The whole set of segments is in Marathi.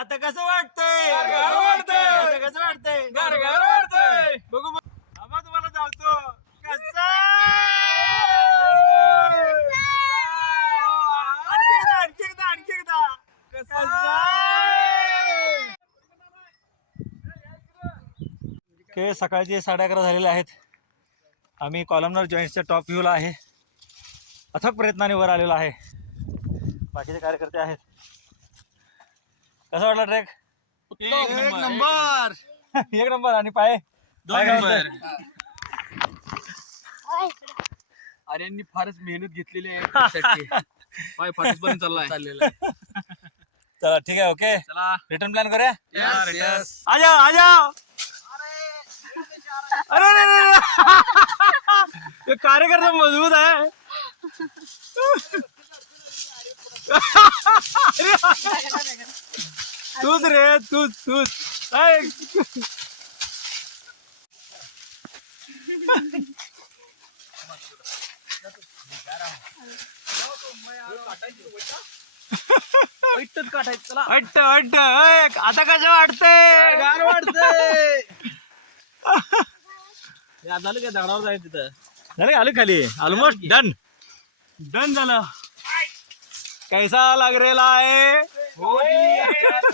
आता कसं वाटतंय? गार वाटतंय. आता कसं वाटतंय? गारगार वाटतंय. बघू मग. आम्हा तुम्हाला धावतो कसं? आणखी एकदा आणखी एकदा आणखी एकदा के सकाळचे साडे अकरा झालेले आहेत. आम्ही कॉलमनर जॉईंटच्या टॉप व्ह्यूला आहे. अथक प्रयत्नाने वर आलेलो आहे. बाकीचे कार्यकर्ते आहेत. कसा वाटला ट्रेक? एक नंबर. एक नंबर आणि पाय. दोन नंबर. अरे यांनी फारच मेहनत घेतलेली आहे. त्यासाठी. पाय पण चाललाय. चाललेला. चला ठीक आहे ओके. चला. रिटर्न प्लॅन करूया? Yes, yes. आ जाओ आ जाओ अरे अरे अरे, अरे. ये कार्यकर्ता मजबूत आहे. अरे, तूच रे तूच तूच. अट्ट अट्ट आता कसं वाटतंय? गार वाटतंय. झालं काय? दगडावर जायचं तिथं. झालं आलं खाली? ऑलमोस्ट डन डन झालं. कैसा लग रेला आहे? की.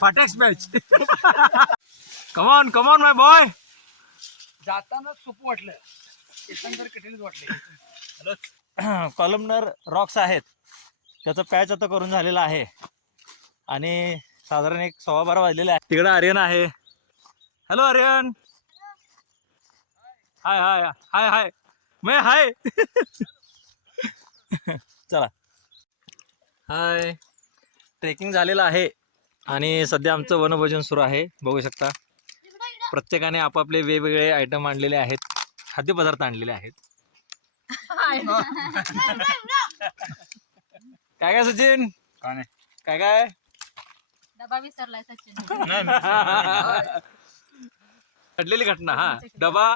फाटेक्स match come on come on my boy जाताना सोपं वाटलं. जर कठीणच वाटले. कॉलमनर रॉक्स आहेत. त्याचं पॅच आता करून झालेलं आहे. आणि साधारण एक सव्वा बारा वाजलेले आहे तिकडं आर्यन आहे. हॅलो आर्यन हाय हाय हाय हाय मैं हाय चला हाय ट्रेकिंग झालेलं आहे. आणि सध्या आमचं वनभोजन सुरू आहे. बघू शकता. प्रत्येकाने आपापले वेगवेगळे आयटम आणलेले आहेत. खाद्यपदार्थ आणलेले आहेत. काय काय सचिन? काय काय डबा विसरलाय सचिन. घडलेली घटना हा. डबा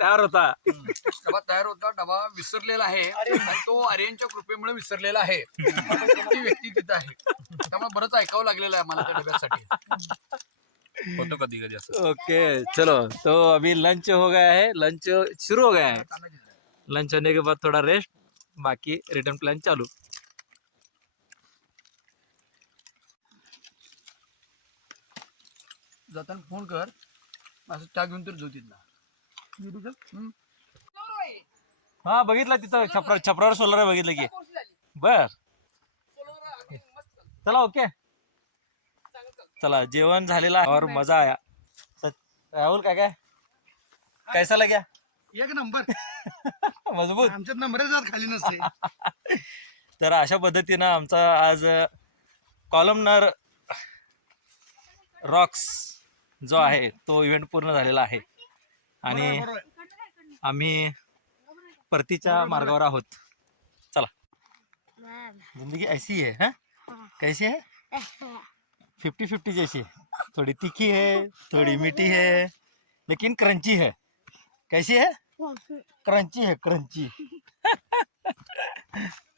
तयार होता. डबा तयार होता डबा विसरलेला आहे आणि तो आर्यनच्या कृपेमुळे विसरलेला आहे. ती व्यक्ती तिथं आहे. त्यामुळे बरंच ऐकावं लागलेलं आहे मला त्या डब्यासाठी. होतो कधी कधी असं. ओके चलो. तो अभी लंच हो गया है. लंच शुरू हो गया है. लंच होने के बाद थोड़ा रेस्ट बाकी रिटर्न प्लान चालू. जाताना फोन कर. असं चहा घेऊन तर झोतीत ना हा बघितलं तिथं छपरा छपरावर सोलर बघितलं की. बर. चला ओके. चला जेवण झालेलं आहे. और मजा आया राहुल काय काय? कैसा लग्या एक नंबर. मजबूत. आमच्यात नंबर जात खाली नसते तर अशा पद्धतीनं आमचा आज कॉलमनर रॉक्स जो आहे तो इव्हेंट पूर्ण झालेला आहे. आणि आम्ही परतीच्या मार्गावर आहोत. चला. जिंदगी ऐसी है? हाँ? कैसी है फिफ्टी फिफ्टी जैसी है थोड़ी तीखी है थोड़ी मीठी है लेकिन क्रंची है कैसी है क्रंची है क्रंची.